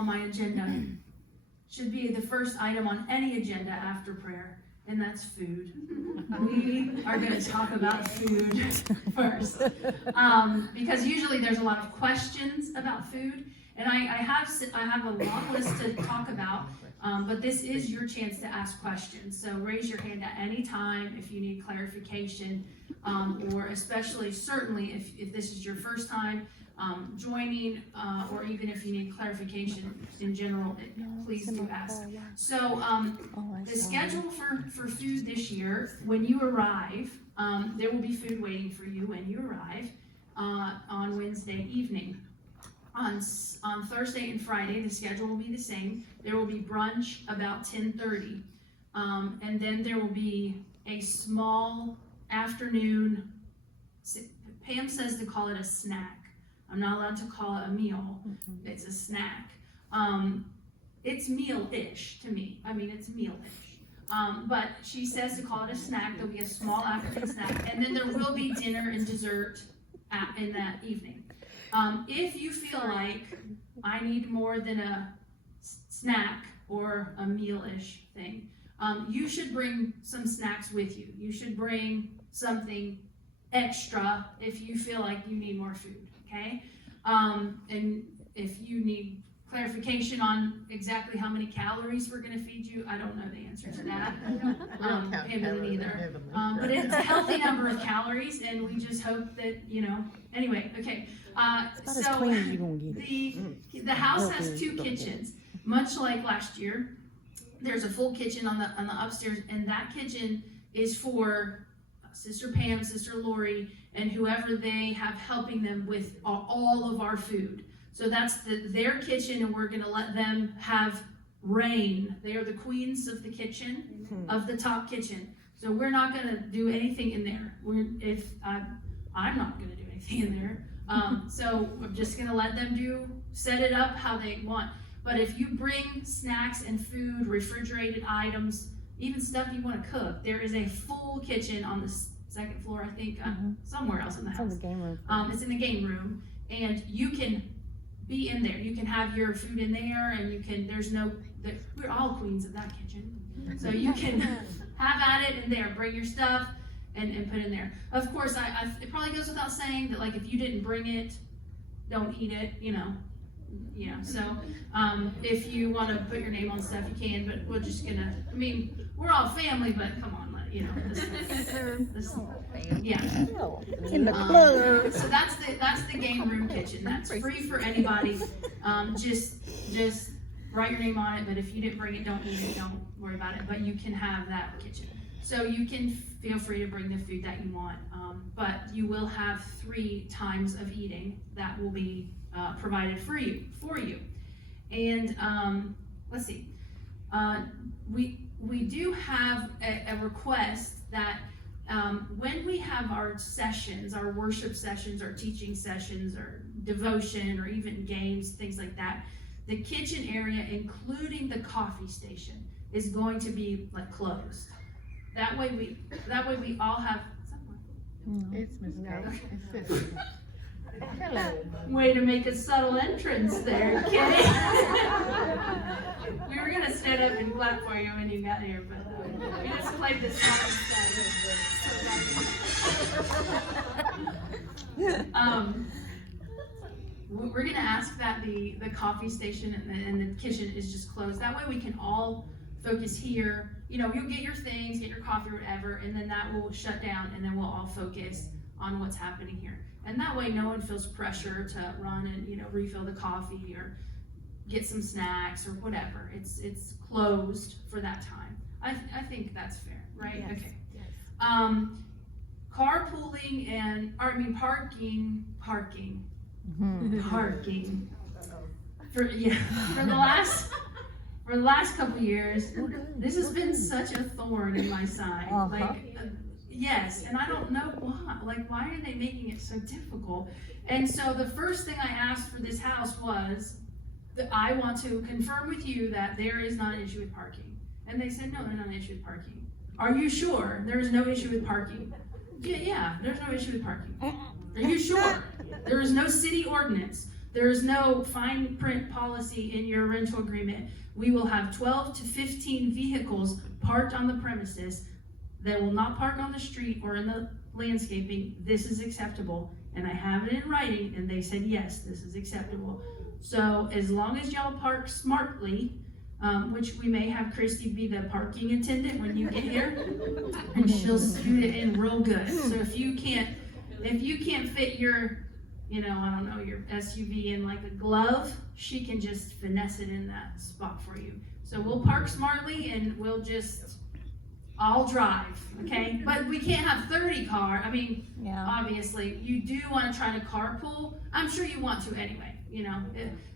On my agenda should be the first item on any agenda after prayer, and that's food. We are going to talk about food first, because usually there's a lot of questions about food, and I have a long list to talk about, but this is your chance to ask questions. So raise your hand at any time if you need clarification, or especially certainly if this is your first time joining, or even if you need clarification in general, please do ask. So the schedule for food this year, when you arrive, there will be food waiting for you when you arrive on Wednesday evening. On Thursday and Friday, the schedule will be the same. There will be brunch about 10:30, and then there will be a small afternoon, Pam says to call it a snack. I'm not allowed to call it a meal. It's a snack. It's meal-ish to me. I mean, it's meal-ish. But she says to call it a snack. There'll be a small afternoon snack, and then there will be dinner and dessert in that evening. If you feel like I need more than a snack or a meal-ish thing, you should bring some snacks with you. You should bring something extra if you feel like you need more food. Okay, and if you need clarification on exactly how many calories we're going to feed you, I don't know the answer to that. Pam doesn't either. But it's a healthy number of calories, and we just hope that, anyway, okay. So the house has two kitchens, much like last year. There's a full kitchen on the upstairs, and that kitchen is for Sister Pam, Sister Lori, and whoever they have helping them with all of our food. So that's their kitchen, and we're going to let them have reign. They are the queens of the kitchen, of the top kitchen. So we're not going to do anything in there. I'm not going to do anything in there. So I'm just going to let them set it up how they want. But if you bring snacks and food, refrigerated items, even stuff you want to cook, there is a full kitchen on the second floor, I think, somewhere else in the house. It's in the game room. It's in the game room, and you can be in there. You can have your food in there, and we're all queens of that kitchen. So you can have at it in there, bring your stuff and put it in there. Of course, it probably goes without saying that, like, if you didn't bring it, don't eat it, so if you want to put your name on stuff, you can, but we're all family, but come on, yeah. In the club. So that's the game room kitchen. That's free for anybody. Just write your name on it, but if you didn't bring it, don't eat it, don't worry about it, but you can have that kitchen. So you can feel free to bring the food that you want, but you will have 3 times of eating that will be provided for you. And let's see, we do have a request that when we have our sessions, our worship sessions, our teaching sessions, or devotion, or even games, things like that, the kitchen area, including the coffee station, is going to be closed. That way we all have. It's Miss Kate. Hello. Way to make a subtle entrance there, Kitty. We were gonna stand up and clap for you when you got here, but we just played this song instead. We're gonna ask that the coffee station and the kitchen is just closed. That way we can all focus here. You'll get your things, get your coffee or whatever, and then that will shut down, and then we'll all focus on what's happening here. And that way no one feels pressure to run and refill the coffee or get some snacks or whatever. It's closed for that time. I think that's fair, right? Yes. Okay. Yes. Carpooling and parking. For the last couple of years, this has been such a thorn in my side. Yes, and I don't know why. Why are they making it so difficult? And so the first thing I asked for this house was that I want to confirm with you that there is not an issue with parking. And they said, no, there's not an issue with parking. Are you sure there is no issue with parking? Yeah, there's no issue with parking. Are you sure? There is no city ordinance. There is no fine print policy in your rental agreement. We will have 12 to 15 vehicles parked on the premises that will not park on the street or in the landscaping. This is acceptable. And I have it in writing, and they said, yes, this is acceptable. So as long as y'all park smartly, which we may have Christy be the parking attendant when you get here, and she'll scoot it in real good. So if you can't fit your, I don't know, your SUV in like a glove, she can just finesse it in that spot for you. So we'll park smartly, and we'll just all drive, okay? But we can't have 30 cars. I mean, obviously, you do want to try to carpool. I'm sure you want to anyway,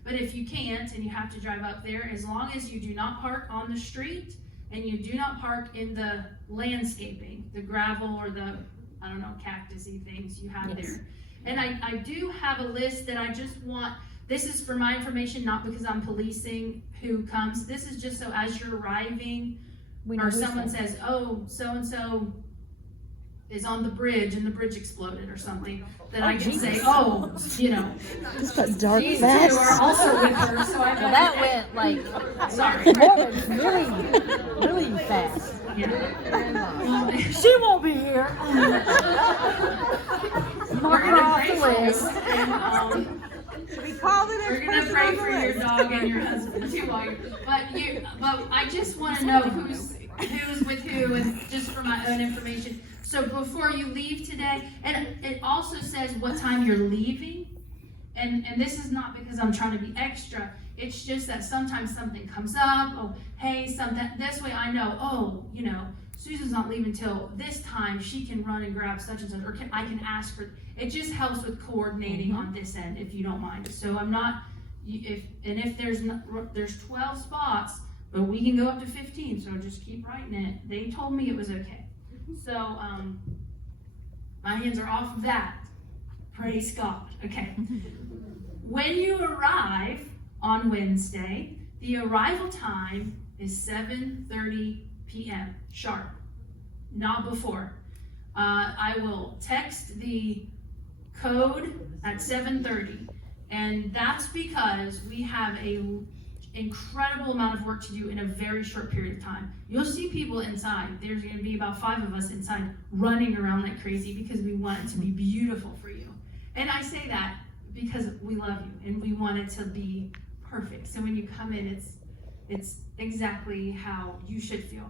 but if you can't and you have to drive up there, as long as you do not park on the street and you do not park in the landscaping, the gravel or the, I don't know, cactus-y things you have there. And I do have a list that I just want, this is for my information, not because I'm policing who comes. This is just so as you're arriving, or someone says, oh, so-and-so is on the bridge and the bridge exploded or something, that I can say, oh, Just got dark these fast. two are also with her, so I know That went like, sorry. really fast. Yeah. She won't be here. We're gonna pray for you, and, We called it we're gonna pray for your dog and your husband too, but I just want to know who's with who, and just for my own information. So before you leave today, and it also says what time you're leaving, and this is not because I'm trying to be extra. It's just that sometimes something comes up. Oh, hey, something. This way I know. Oh, Susan's not leaving till this time. She can run and grab such and such, or I can ask for. It just helps with coordinating on this end, if you don't mind. So I'm not. If there's 12 spots, but we can go up to 15. So just keep writing it. They told me it was okay. So my hands are off of that. Praise God. Okay. When you arrive on Wednesday, the arrival time is 7:30 p.m. sharp, not before. I will text the code at 7:30, and that's because we have an incredible amount of work to do in a very short period of time. You'll see people inside. There's going to be about 5 of us inside running around like crazy because we want it to be beautiful for you. And I say that because we love you and we want it to be perfect. So when you come in, it's exactly how you should feel.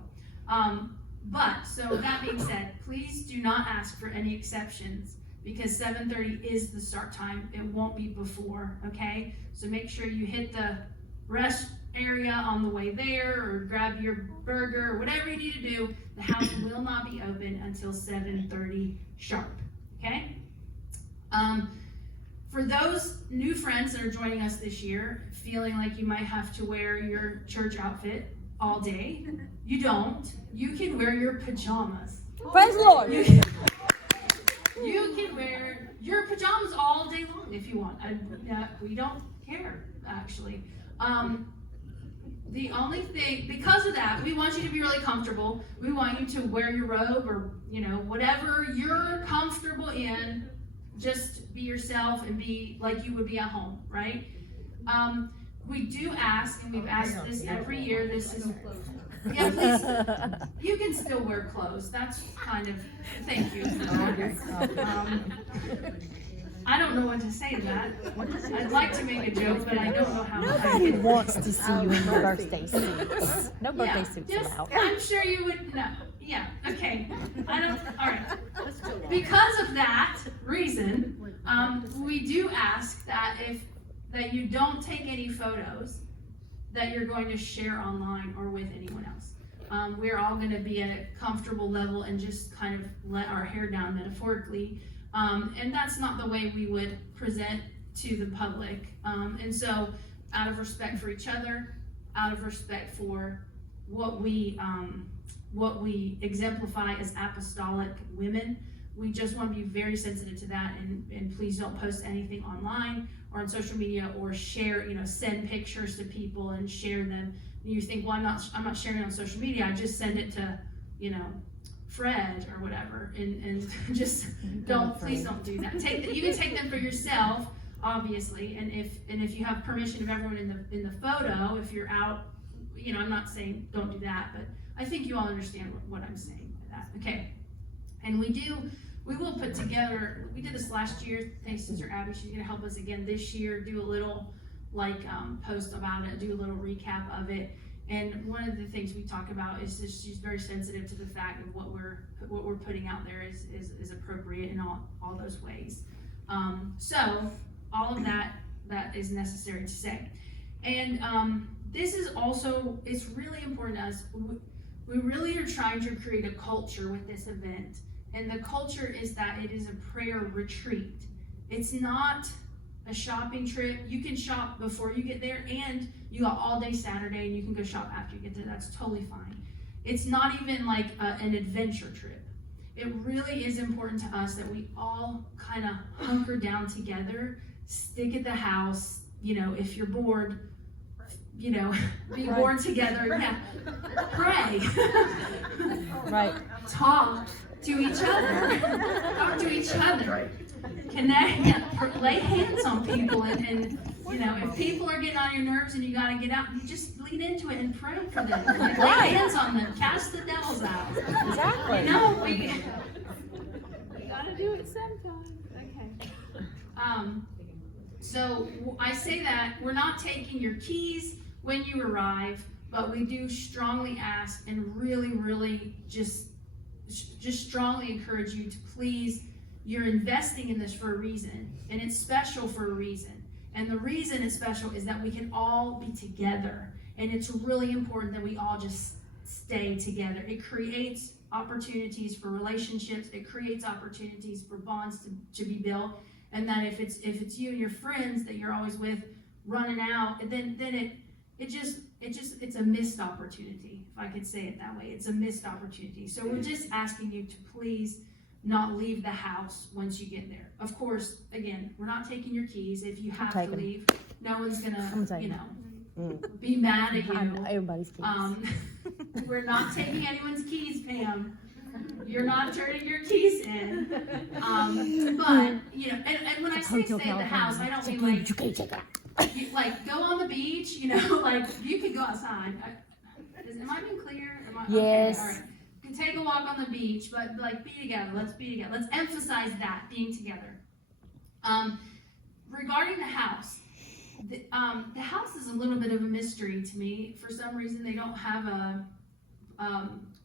But so that being said, please do not ask for any exceptions, because 7:30 is the start time. It won't be before, okay? So make sure you hit the rest area on the way there, or grab your burger, or whatever you need to do. The house will not be open until 7:30 sharp, okay? For those new friends that are joining us this year, feeling like you might have to wear your church outfit all day, you don't. You can wear your pajamas. Praise the Lord. You can wear your pajamas all day long if you want. We don't care, actually. The only thing, because of that, we want you to be really comfortable. We want you to wear your robe, or whatever you're comfortable in. Just be yourself and be like you would be at home, right? We do ask, and we've asked this every year. This is, yeah, please. You can still wear clothes. That's kind of, thank you. I don't know what to say to that. I'd like to make a joke, but I don't know how. Nobody wants to see you in your birthday suits. No birthday suits allowed. I'm sure you would know. Yeah, okay. All right. Because of that reason, we do ask that that you don't take any photos that you're going to share online or with anyone else. We're all going to be at a comfortable level and just kind of let our hair down, metaphorically. And that's not the way we would present to the public. And so, out of respect for each other, out of respect for what we exemplify as apostolic women, we just want to be very sensitive to that. And please don't post anything online or on social media, or share, send pictures to people and share them. And you think, well, I'm not sharing it on social media. I just send it to, Fred or whatever, and just please don't do that. You can take them for yourself. obviously, and if you have permission of everyone in the photo, if you're out, you know, I'm not saying don't do that, but I think you all understand what I'm saying by that. Okay, and we will put together. We did this last year. Thanks, Sister Abby. She's gonna help us again this year. Do a little post about it. Do a little recap of it. And one of the things we talk about is just she's very sensitive to the fact of what we're putting out there is appropriate in all those ways. So all of that is necessary to say. And this is also, it's really important to us. We really are trying to create a culture with this event. And the culture is that it is a prayer retreat. It's not a shopping trip. You can shop before you get there, and you got all day Saturday, and you can go shop after you get there. That's totally fine. It's not even like an adventure trip. It really is important to us that we all kind of hunker down together, stick at the house. You know, if you're bored, you know, be bored together. Yeah, pray. Right. Talk to each other. Talk to each other. Connect. Lay hands on people, and you know, if people are getting on your nerves and you gotta get out, you just lean into it and pray for them. Lay hands on them. Cast the devils out. Exactly. You know, we Gotta do it sometime. Okay. So I say that we're not taking your keys when you arrive, but we do strongly ask and really just strongly encourage you to please, you're investing in this for a reason, and it's special for a reason. And the reason it's special is that we can all be together, and it's really important that we all just stay together. It creates opportunities for relationships, it creates opportunities for bonds to be built, and that if it's you and your friends that you're always with running out, then it's a missed opportunity, if I could say it that way. It's a missed opportunity. So we're just asking you to please not leave the house once you get there. Of course, again, we're not taking your keys. If you have to leave, no one's gonna, you know, be mad at you. Everybody's keys. We're not taking anyone's keys, Pam. You're not turning your keys in. But, you know, and when I say stay at the house, I don't mean like go on the beach, you know, like you could go outside. Am I being clear? Yes. Okay, all right. You can take a walk on the beach, but like be together. Let's be together. Let's emphasize that, being together. Regarding the house, the house is a little bit of a mystery to me. For some reason, they don't have a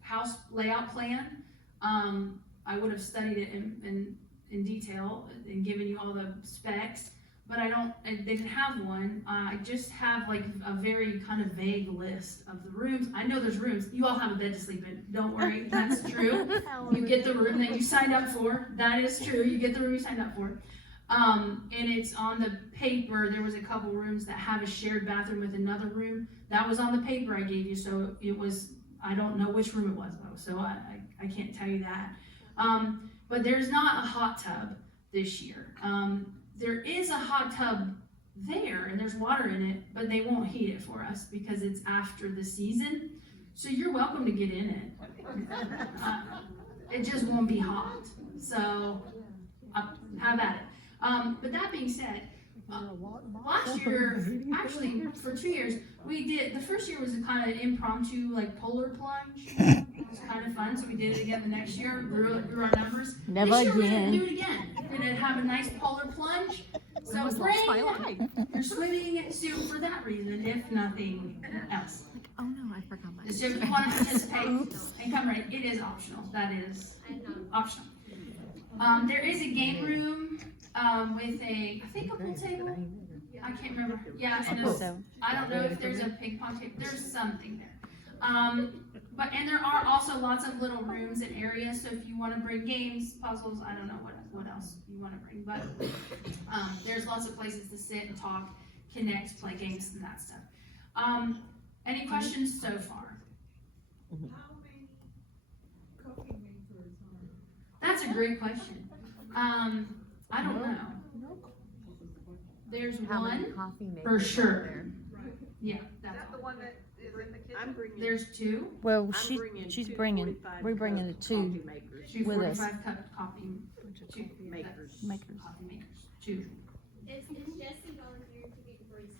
house layout plan. I would have studied it in detail and given you all the specs, but they didn't have one. I just have like a very kind of vague list of the rooms. I know there's rooms. You all have a bed to sleep in. Don't worry, that's true. You get the room that you signed up for. That is true. You get the room you signed up for. And it's on the paper. There was a couple rooms that have a shared bathroom with another room. That was on the paper I gave you. So it was, I don't know which room it was though. So I can't tell you that. But there's not a hot tub this year. There is a hot tub there and there's water in it, but they won't heat it for us because it's after the season. So you're welcome to get in it. It just won't be hot. So have at it. But that being said, last year, actually for 2 years, we did, the first year was a kind of impromptu like polar plunge. It was kind of fun, so we did it again the next year, grew our numbers. Never this year again. we're gonna do it again. We're gonna have a nice polar plunge. So bring your swimming suit for that reason, if nothing else. Oh no, I forgot my. So if you want to participate and come ready, it is optional. That is optional. There is a game room with I think a pool table. I can't remember. Yeah, and I don't know if there's a ping pong table. There's something there. And there are also lots of little rooms and areas. So if you want to bring games, puzzles, I don't know what else you want to bring, but there's lots of places to sit and talk, connect, play games, and that stuff. Any questions so far? How many coffee makers are That's a great question. I don't know. There's How many one coffee makers for are sure. there? Yeah, Is that's that the all. one that is in the kitchen? I'm bringing. There's two. Well, I'm she's two bringing, 45 we're bringing the cup two coffee makers. Two With us. 45 cup coffee two Makers. makers. coffee makers. Two. It's just